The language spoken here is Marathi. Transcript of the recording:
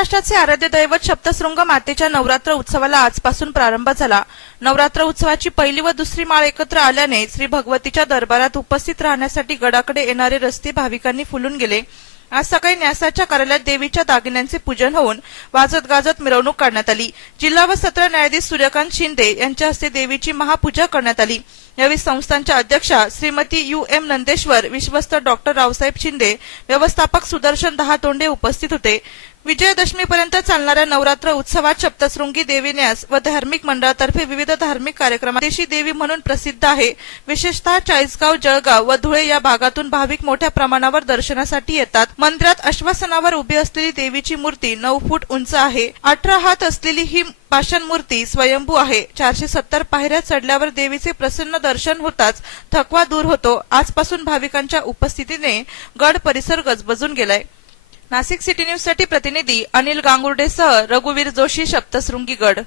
महाराष्ट्राचे आराध्य दैवत शब्दशृंग मातेच्या नवरात्र उत्सवाला आजपासून प्रारंभ झाला. नवरात्र उत्सवाची पहिली व दुसरी माळ एकत्र आल्याने श्री भगवतीच्या दरबारात उपस्थित राहण्यासाठी गडाकडे येणारे रस्ते भाविकांनी फुलून गेले. आज सकाळी न्यासाच्या कार्यालयात देवीच्या दागिन्यांचे पूजन होऊन वाजत गाजत मिरवणूक काढण्यात आली. जिल्हा व सत्र न्यायाधीश सूर्यकांत शिंदे यांच्या हस्ते देवीची महापूजा करण्यात आली. यावेळी संस्थांच्या अध्यक्षा श्रीमती यू एम नंदेश्वर विश्वस्त डॉक्टर रावसाहेब शिंदे व्यवस्थापक सुदर्शन दहातोंडे उपस्थित होते. विजयादशमीपर्यंत चालणाऱ्या नवरात्र उत्सवात सप्तशृंगी देवी न्यास व धार्मिक मंडळातर्फे विविध धार्मिक कार्यक्रमात देशी देवी म्हणून प्रसिद्ध आहे. विशेषतः चाळीसगाव जळगाव व धुळे या भागातून भाविक मोठ्या प्रमाणावर दर्शनासाठी येतात. मंदिरात अश्वासनावर उभी असलेली देवीची मूर्ती नऊ फूट उंच आहे. अठरा हात असलेली ही पाषाण मूर्ती स्वयंभू आहे. चारशे सत्तर पायऱ्या चढल्यावर देवीचे प्रसन्न दर्शन होताच थकवा दूर होतो. आजपासून भाविकांच्या उपस्थितीने गड परिसर गजबजून गेलाय. नाशिक सिटी न्यूजसाठी प्रतिनिधी अनिल गांगुर्डेसह रघुवीर जोशी सप्तशृंगी गड